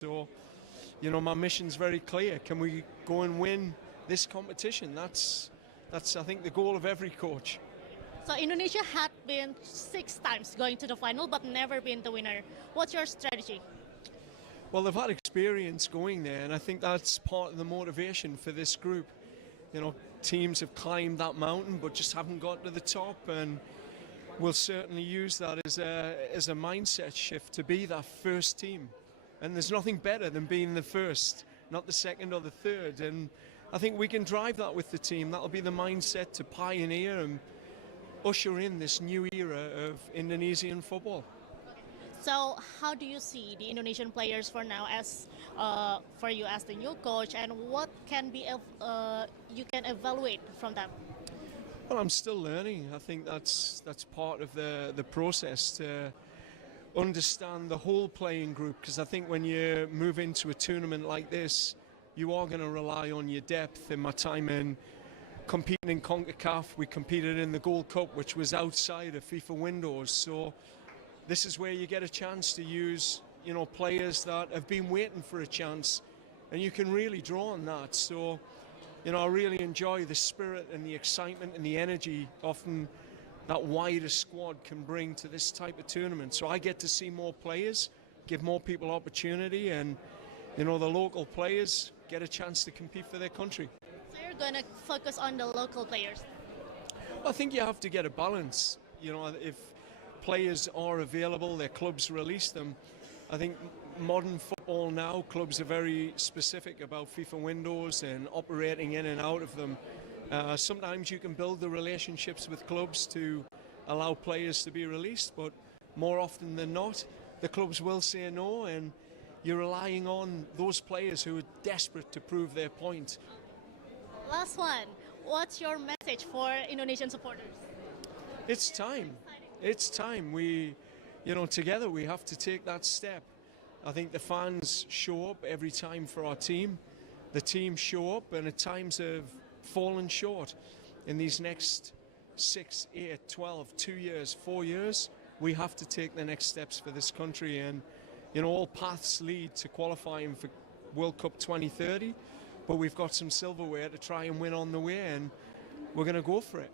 So, my mission's very clear. Can we go and win this competition? That's I think the goal of every coach. So Indonesia had been 6 times going to the final, but never been the winner. What's your strategy? Well, they've had experience going there, and I think that's part of the motivation for this group. Teams have climbed that mountain, but just haven't got to the top, and we'll certainly use that as a mindset shift to be that first team. And there's nothing better than being the first, not the second or the third. And I think we can drive that with the team. That'll be the mindset to pioneer and usher in this new era of Indonesian football. So how do you see the Indonesian players for now, as for you as the new coach, and what can be you can evaluate from them? Well, I'm still learning. I think that's part of the process to understand the whole playing group, because I think when you move into a tournament like this, you are going to rely on your depth. In my time in competing in CONCACAF, we competed in the Gold Cup, which was outside of FIFA windows. So this is where you get a chance to use, players that have been waiting for a chance, and you can really draw on that. So, I really enjoy the spirit and the excitement and the energy often that wider squad can bring to this type of tournament. So I get to see more players, give more people opportunity, and the local players get a chance to compete for their country. So you're going to focus on the local players? I think you have to get a balance. If players are available, their clubs release them. I think modern football now, clubs are very specific about FIFA windows and operating in and out of them. Sometimes you can build the relationships with clubs to allow players to be released, but more often than not, the clubs will say no, and you're relying on those players who are desperate to prove their point. Last one, what's your message for Indonesian supporters? It's time. It's time. We, together we have to take that step. I think the fans show up every time for our team. The team show up, and at times have fallen short. In these next 6, 8, 12, 2 years, 4 years, we have to take the next steps for this country, and all paths lead to qualifying for World Cup 2030, but we've got some silverware to try and win on the way, and we're going to go for it.